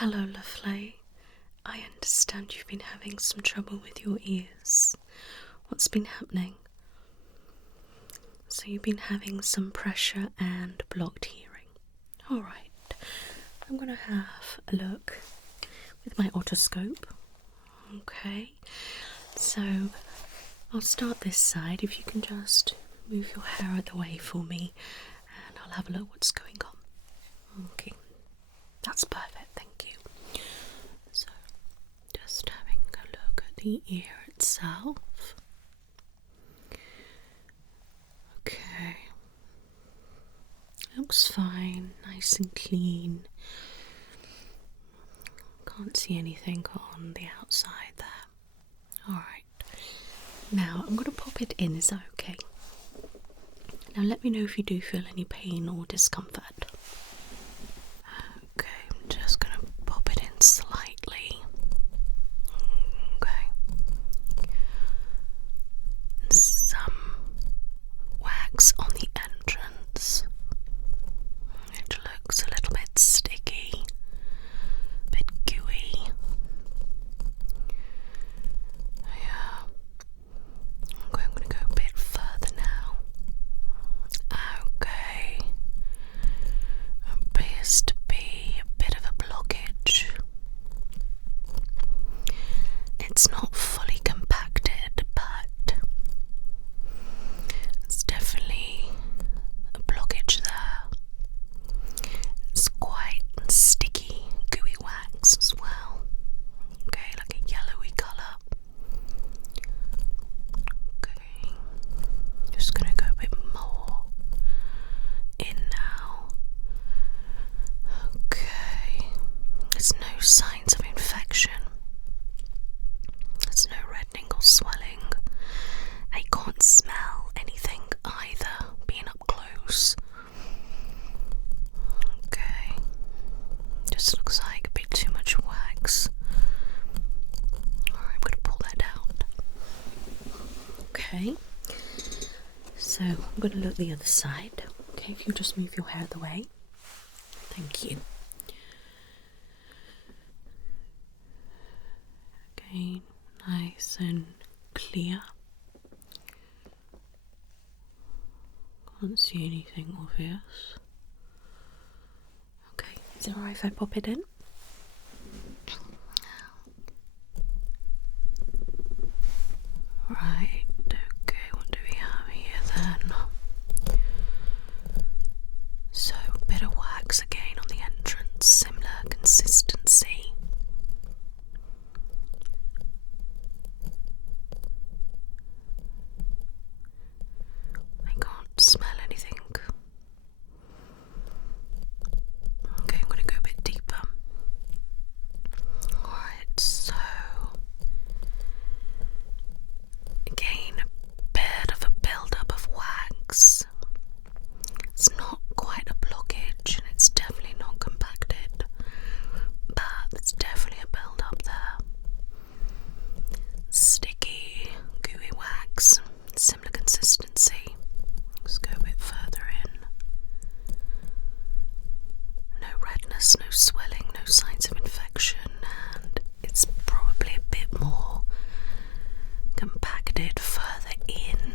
Hello, lovely. I understand you've been having some trouble with your ears. What's been happening? So you've been having some pressure and blocked hearing. Alright, I'm going to have a look with my otoscope. Okay, so I'll start this side. If you can just move your hair out the way for me and I'll have a look what's going on. Okay, that's perfect, thank you. So, just having a look at the ear itself. Okay, looks fine, nice and clean. Can't see anything on the outside there. Alright, now I'm going to pop it in, is that okay? Now let me know if you do feel any pain or discomfort. Okay, I'm just going to pop it in slightly. Okay. Some wax on the entrance. It looks a little bit sticky, a bit gooey. Yeah. Okay, I'm going to go a bit further now. Okay. Appears to be a bit of a blockage. It's not fully compacted, but it's definitely a blockage there. It's quite sticky, gooey wax as well. Okay, like a yellowy colour. Okay, just gonna go a bit more in now. Okay, there's no signs of infection. There's no reddening or swelling. I can't smell anything either, being up close. Okay, just looks like a bit too much wax. Alright, I'm going to pull that out. Okay, so I'm going to look the other side. Okay, if you just move your hair the way. Thank you. Okay, nice and clear. Can't see anything obvious. Okay, is it alright if I pop it in? Right, okay, what do we have here then? So, a bit of wax again on the entrance, similar consistency. I can't smell anything. Okay, I'm going to go a bit deeper. Alright, so again, a bit of a build-up of wax. It's not quite a blockage and it's definitely not compacted, but there's definitely a build-up there. Sticky, gooey wax, similar consistency. Let's go a bit further in. No redness, no swelling, no signs of infection, and it's probably a bit more compacted further in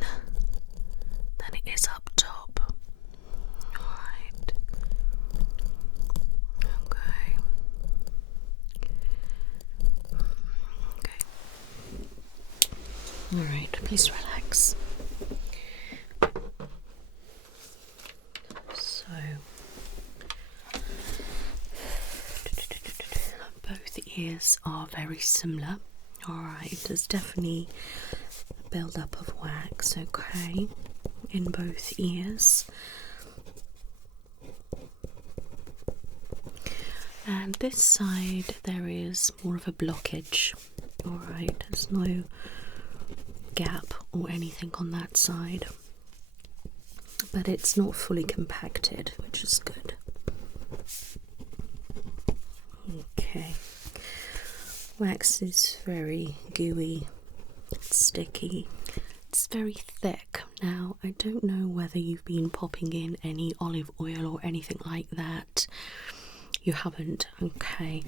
than it is up top. Alright. Okay. Okay. Alright, please relax. So, both ears are very similar. Alright, there's definitely a build-up of wax, okay, in both ears. And this side there is more of a blockage. Alright, there's no gap or anything on that side, but it's not fully compacted, which is good. Okay, wax is very gooey, it's sticky, it's very thick. Now, I don't know whether you've been popping in any olive oil or anything like that You haven't? Okay.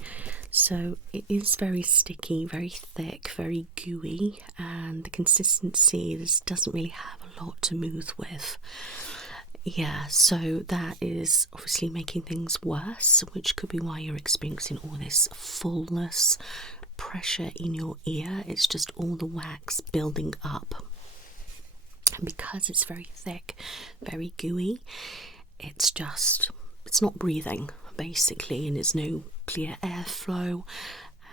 So it is very sticky, very thick, very gooey, and the consistency doesn't really have a lot to move with. Yeah, so that is obviously making things worse, which could be why you're experiencing all this fullness, pressure in your ear. It's just all the wax building up. And because it's very thick, very gooey, it's not breathing basically, and there's no clear airflow,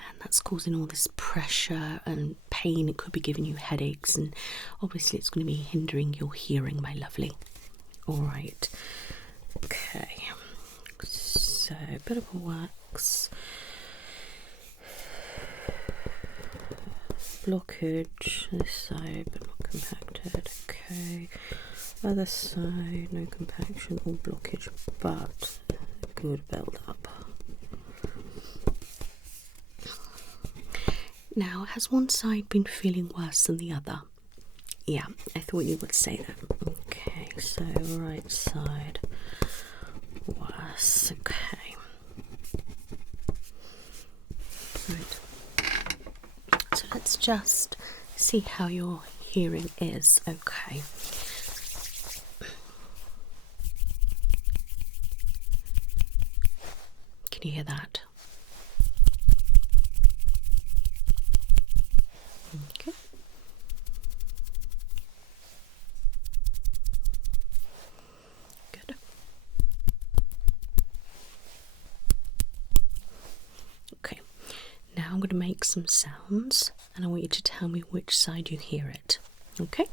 and that's causing all this pressure and pain. It could be giving you headaches, and obviously it's going to be hindering your hearing, my lovely. Alright, okay, so a bit of a wax, blockage this side but not compacted. Okay, other side, no compaction or blockage, but good build up. Now, has one side been feeling worse than the other? Yeah, I thought you would say that. Okay, so right side worse. Okay. Right. So let's just see how your hearing is. Okay. Can you hear that? Okay. Good. Okay. Now I'm going to make some sounds, and I want you to tell me which side you hear it. Okay?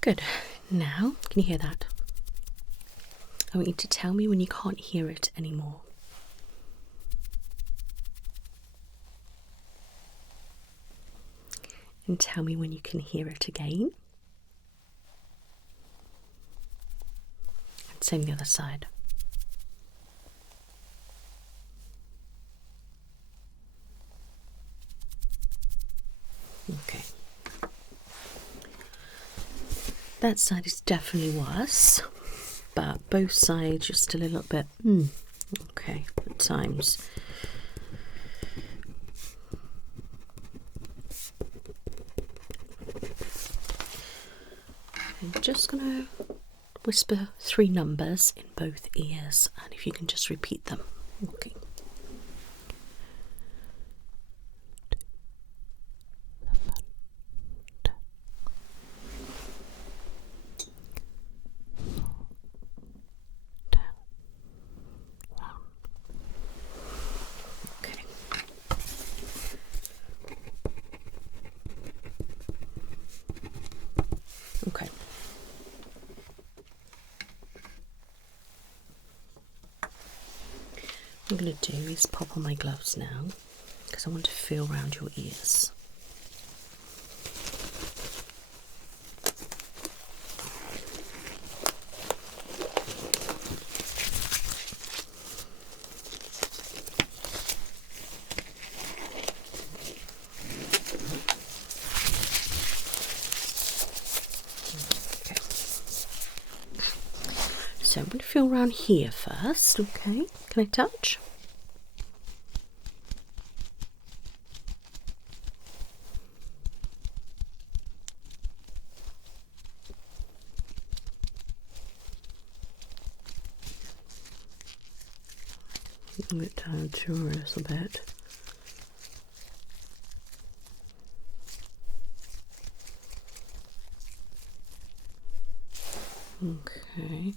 Good. Now, can you hear that? I want you to tell me when you can't hear it anymore. And tell me when you can hear it again. And same the other side. Okay. That side is definitely worse, but both sides just a little bit, okay, at times. I'm just going to whisper 3 numbers in both ears, and if you can just repeat them. Okay. Okay. What I'm going to do is pop on my gloves now, because I want to feel around your ears. So I'm going to feel around here first, okay? Can I touch? Bring it down to a little bit. Okay.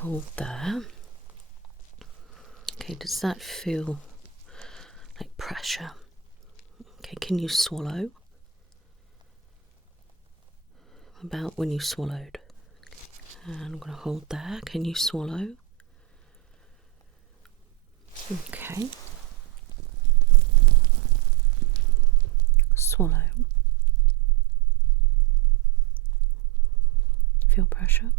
hold there. Okay, does that feel like pressure? Okay, can you swallow? About when you swallowed. And I'm going to hold there. Can you swallow? Okay. Swallow. Feel pressure?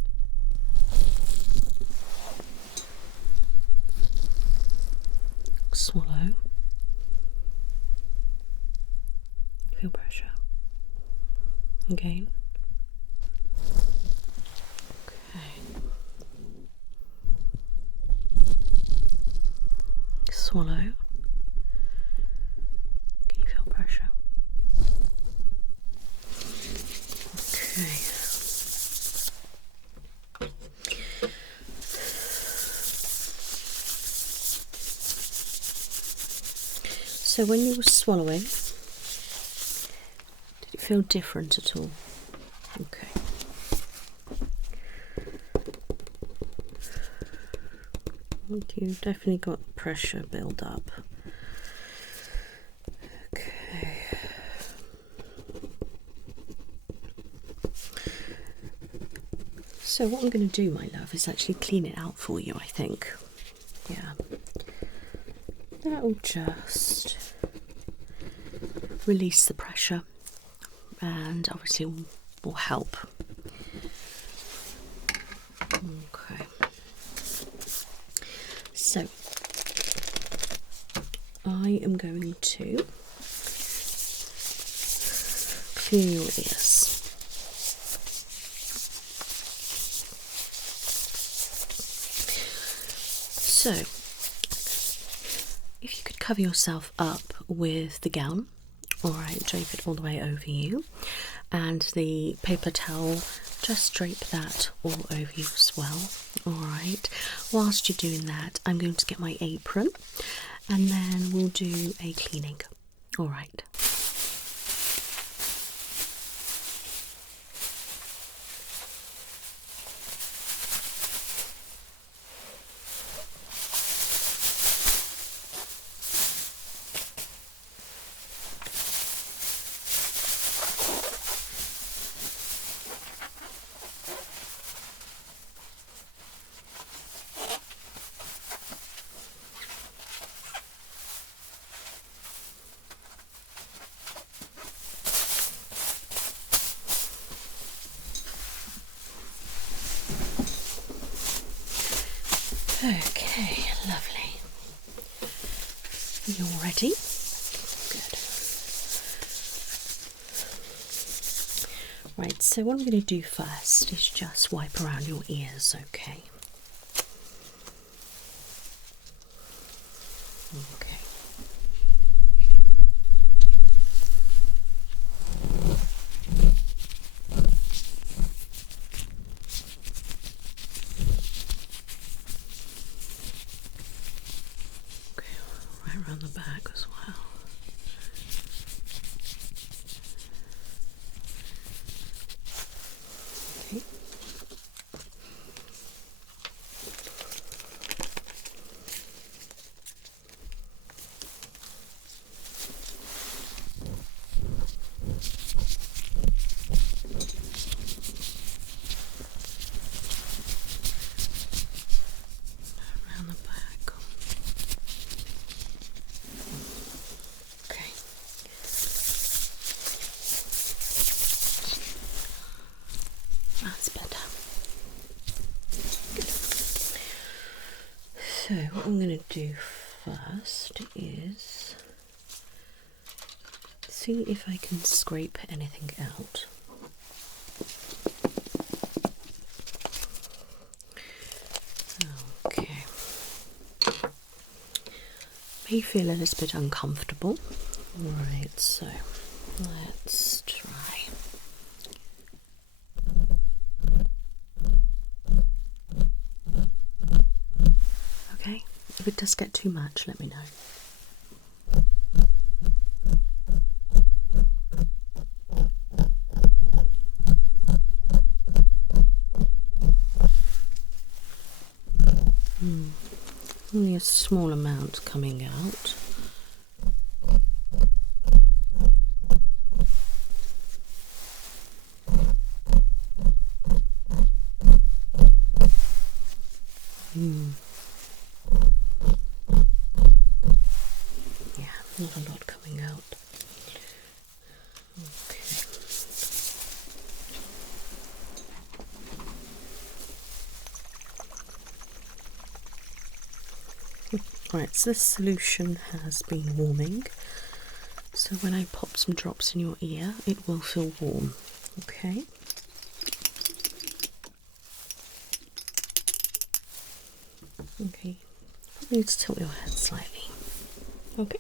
Swallow. Feel pressure. Again. Okay. Swallow. Can you feel pressure? Okay. So when you were swallowing, did it feel different at all? Okay. You've definitely got pressure build up. Okay. So what I'm going to do, my love, is actually clean it out for you, I think. Yeah. That'll just release the pressure and obviously will help. Okay. So I am going to clean your ears. So if you could cover yourself up with the gown, alright, drape it all the way over you, and the paper towel, just drape that all over you as well. Alright, whilst you're doing that, I'm going to get my apron and then we'll do a cleaning. Alright. Okay, lovely. You're ready? Good. Right, so what I'm going to do first is just wipe around your ears, okay? Okay. Right around the back as well. Okay. Around the back. Okay. That's better. Good. So what I'm going to do first is see if I can scrape anything out. Okay. May feel a little bit uncomfortable. Right, so let's try. Okay, if it does get too much, let me know. Only a small amount coming out. Yeah, not a lot coming out. Okay. Right, so this solution has been warming, so when I pop some drops in your ear, it will feel warm. Okay. Okay, probably need to tilt your head slightly. Okay.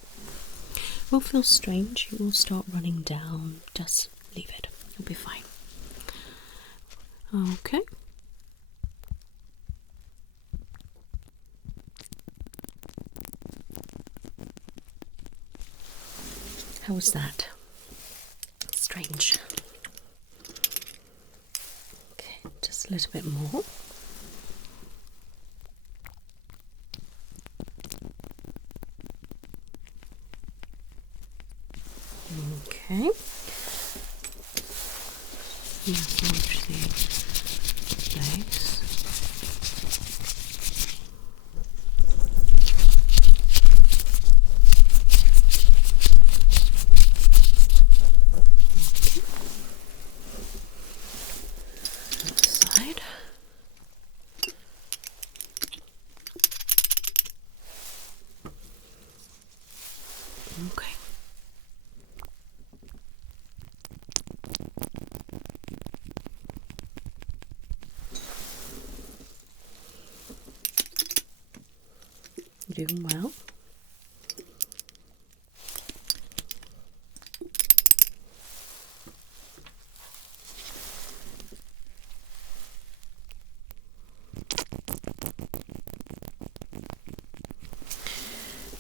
Will feel strange, it will start running down, just leave it, you'll be fine. Okay. How was that? Strange. Okay, just a little bit more. Okay. Massage the base. Side. Okay. Doing well.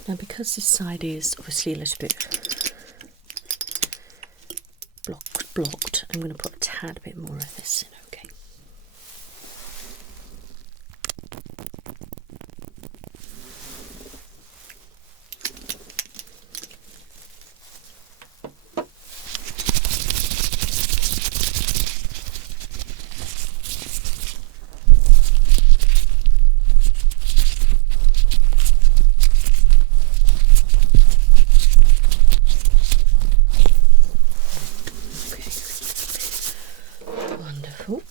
Now, because this side is obviously a little bit blocked, I'm going to put a tad bit more of this in, okay? Wonderful.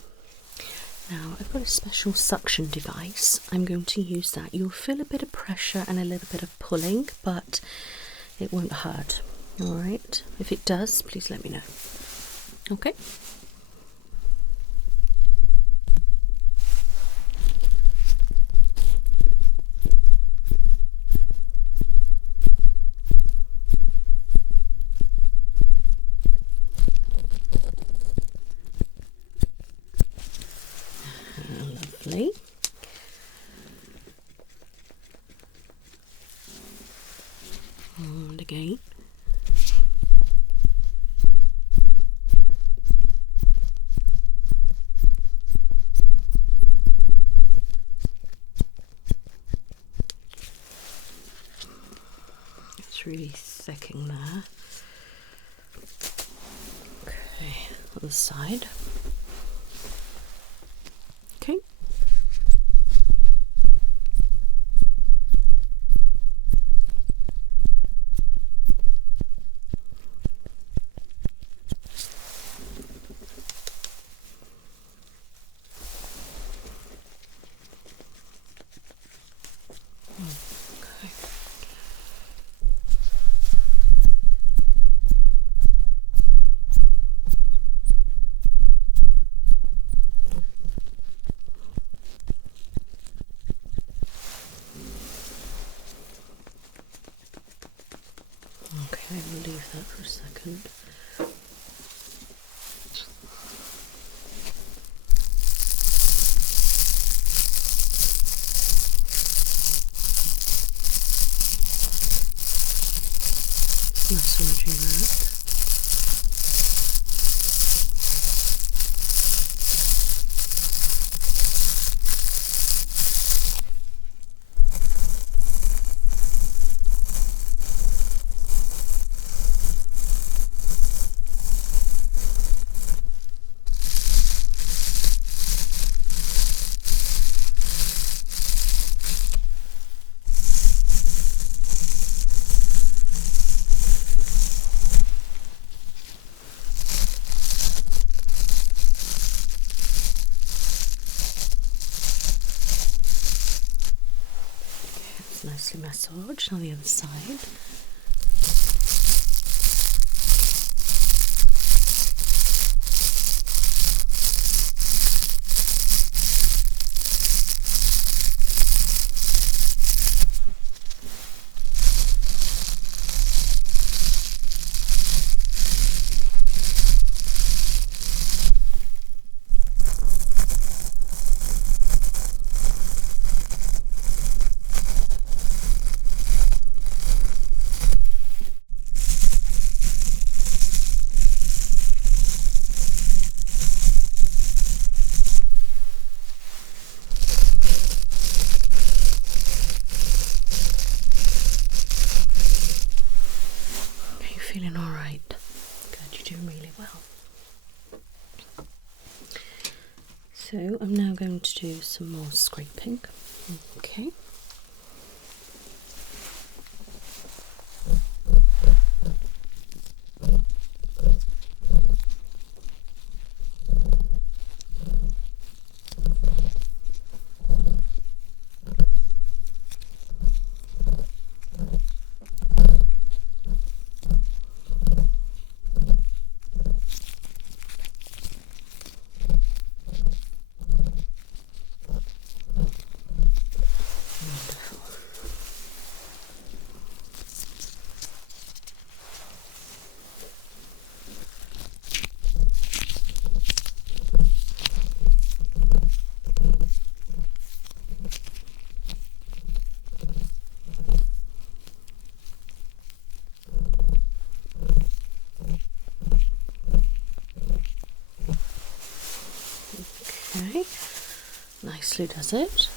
Now I've got a special suction device. I'm going to use that. You'll feel a bit of pressure and a little bit of pulling, but it won't hurt. Alright? If it does, please let me know. Okay? Lovely. And again. It's really thickening there. Okay, other side. Okay. Okay, we'll leave that for a second. Massaging that. nicely massaged on the other side. Feeling all right. Good, you're doing really well. So I'm now going to do some more scraping. Okay. Okay, nicely does it.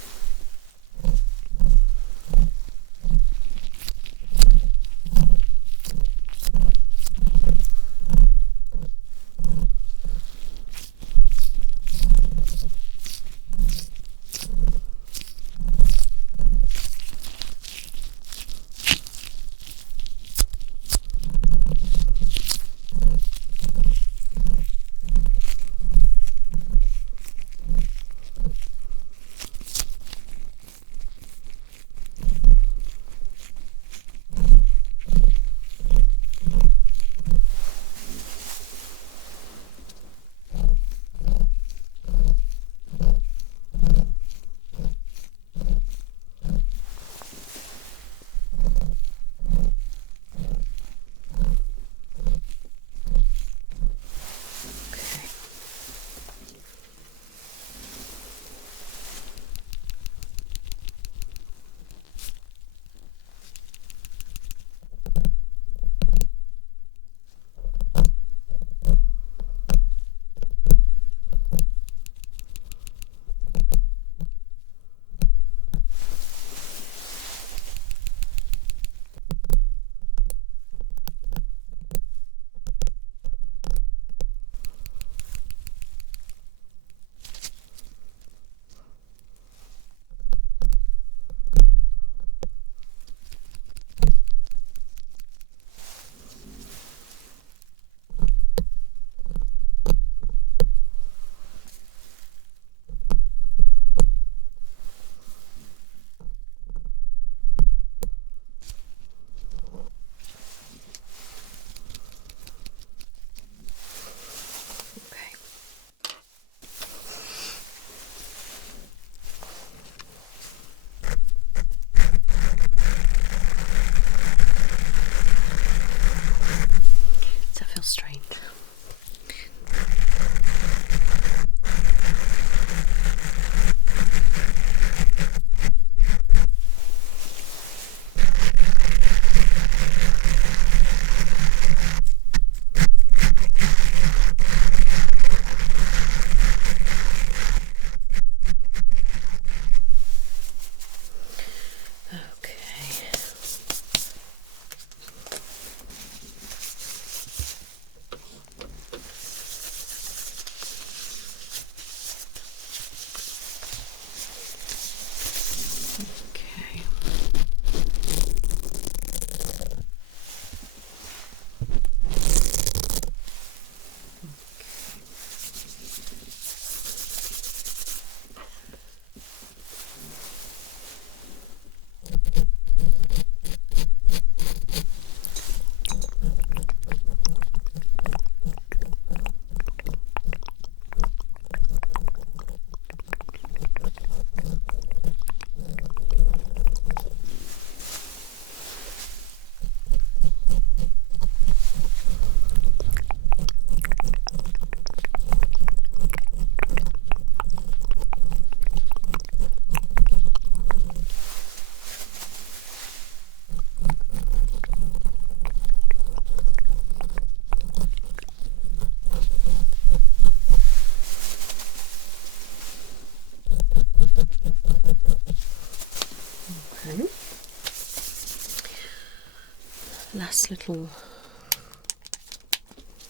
last little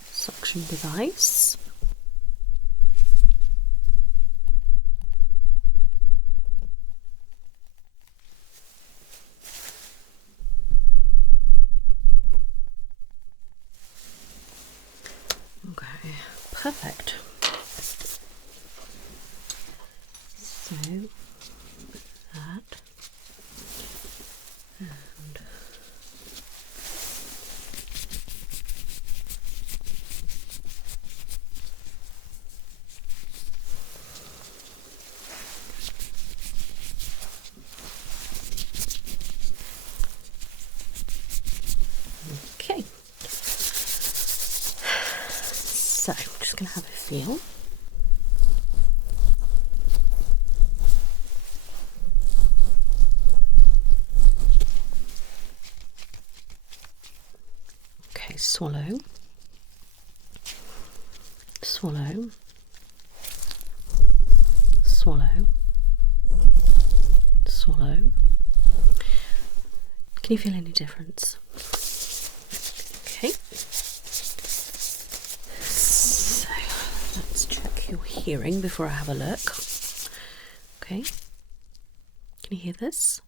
suction device. Okay, perfect. So that and okay. So I'm just going to have a feel. Okay, swallow, swallow, swallow, swallow. Can you feel any difference? Okay. So let's check your hearing before I have a look. Okay. Can you hear this?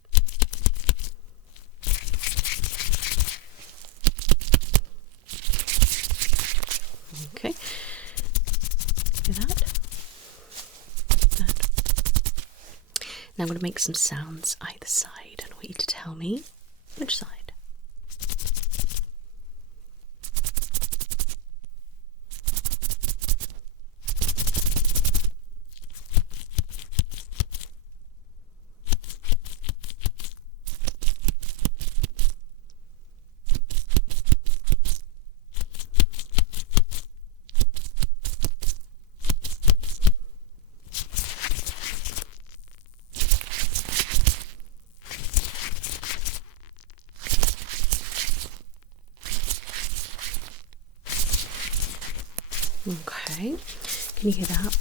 Okay. Hear that? That. Now I'm going to make some sounds either side, and I want you to tell me which side. Okay, can you hear that?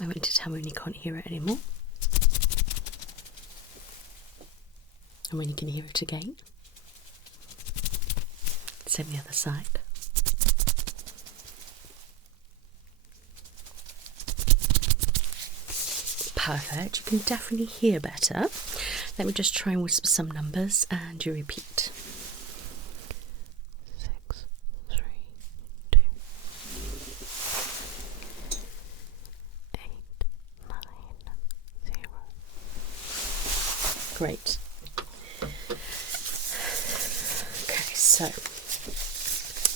I want you to tell me when you can't hear it anymore. And when you can hear it again. Same the other side. Perfect, you can definitely hear better. Let me just try and whisper some numbers and you repeat. 6, 3, 2, 8, 9, 0. Great. Okay, so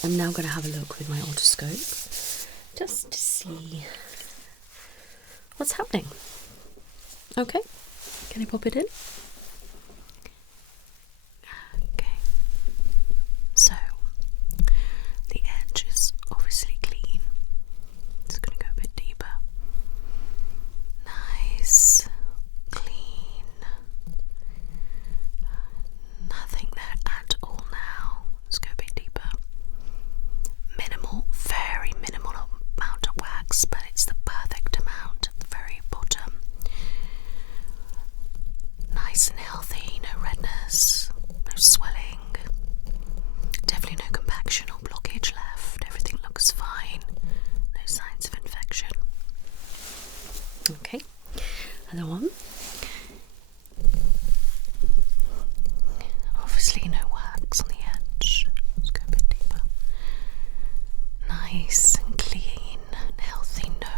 I'm now going to have a look with my otoscope just to see what's happening. Okay, can I pop it in? Okay, so the edge is obviously clean. It's going to go a bit deeper. Nice, clean. Nothing there at all now. Let's go a bit deeper. Minimal, very minimal amount of wax, but it's the perfect amount at the very bottom. Nice and healthy, no redness, no swelling, definitely no compaction or blockage left. Everything looks fine, no signs of infection. Okay, other one. Obviously no wax on the edge. Let's go a bit deeper. Nice and clean and healthy, no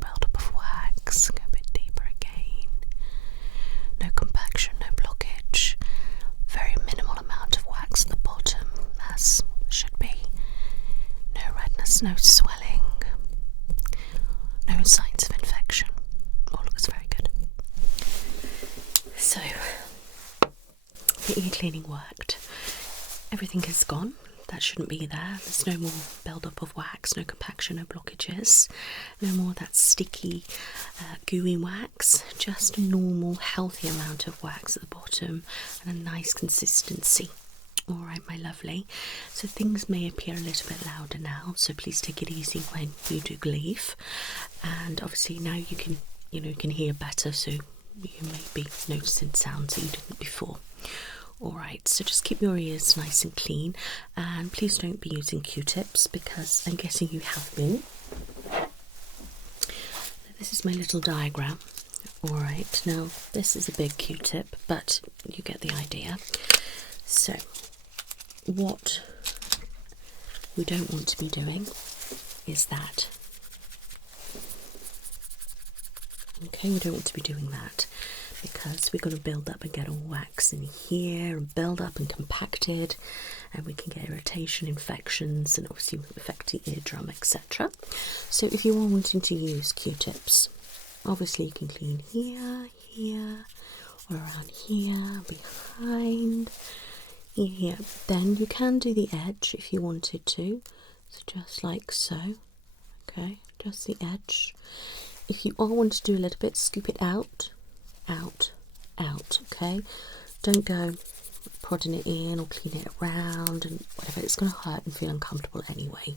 build-up of wax. Go a bit deeper again. No compaction, no blockage. Very minimal amount of wax at the bottom, as should be. No redness, no swelling. No signs of infection. All looks very good. So, the ear cleaning worked. Everything is gone. That shouldn't be there. There's no more build-up of wax, no compaction, no blockages, no more of that sticky, gooey wax, just a normal, healthy amount of wax at the bottom and a nice consistency. Alright, my lovely. So things may appear a little bit louder now, so please take it easy when you do leave. And obviously now you can hear better, so you may be noticing sounds that you didn't before. Alright, so just keep your ears nice and clean, and please don't be using Q-tips because I'm guessing you have been. This is my little diagram. Alright, now this is a big Q-tip, but you get the idea. So, what we don't want to be doing is that. Okay, we don't want to be doing that because we're going to build up and get all wax in here and build up and compacted, and we can get irritation, infections, and obviously affect the eardrum, etc. So if you are wanting to use Q-tips, obviously you can clean here, here, or around here, behind, here. Then you can do the edge if you wanted to, so just like so. Okay, just the edge. If you all want to do a little bit, scoop it out, out, out, okay? Don't go prodding it in or clean it around and whatever. It's going to hurt and feel uncomfortable anyway.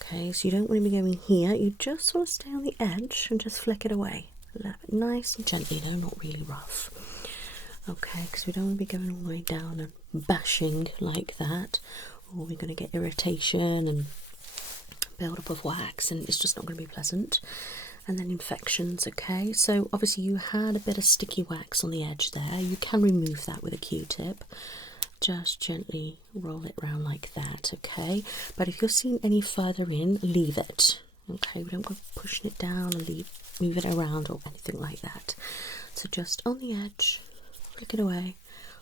Okay, so you don't want to be going here. You just want to stay on the edge and just flick it away. Nice and gently, though, not really rough. Okay, because we don't want to be going all the way down and bashing like that, or we're going to get irritation and build up of wax, and it's just not going to be pleasant. And then infections, okay? So obviously you had a bit of sticky wax on the edge there. You can remove that with a Q-tip. Just gently roll it around like that, okay? But if you're seeing any further in, leave it. Okay, we don't go pushing it down and move it around or anything like that. So just on the edge, flick it away,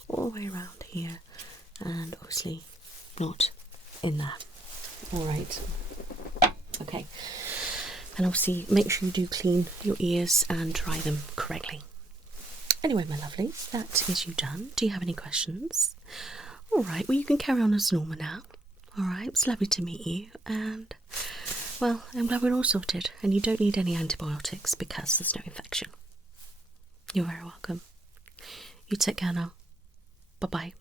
all the way around here, and obviously not in there. Alright. Okay. And obviously make sure you do clean your ears and dry them correctly. Anyway, my lovely, that is you done. Do you have any questions? Alright, well you can carry on as normal now. Alright, it's lovely to meet you, and well, I'm glad we're all sorted, and you don't need any antibiotics because there's no infection. You're very welcome. You take care now. Bye-bye.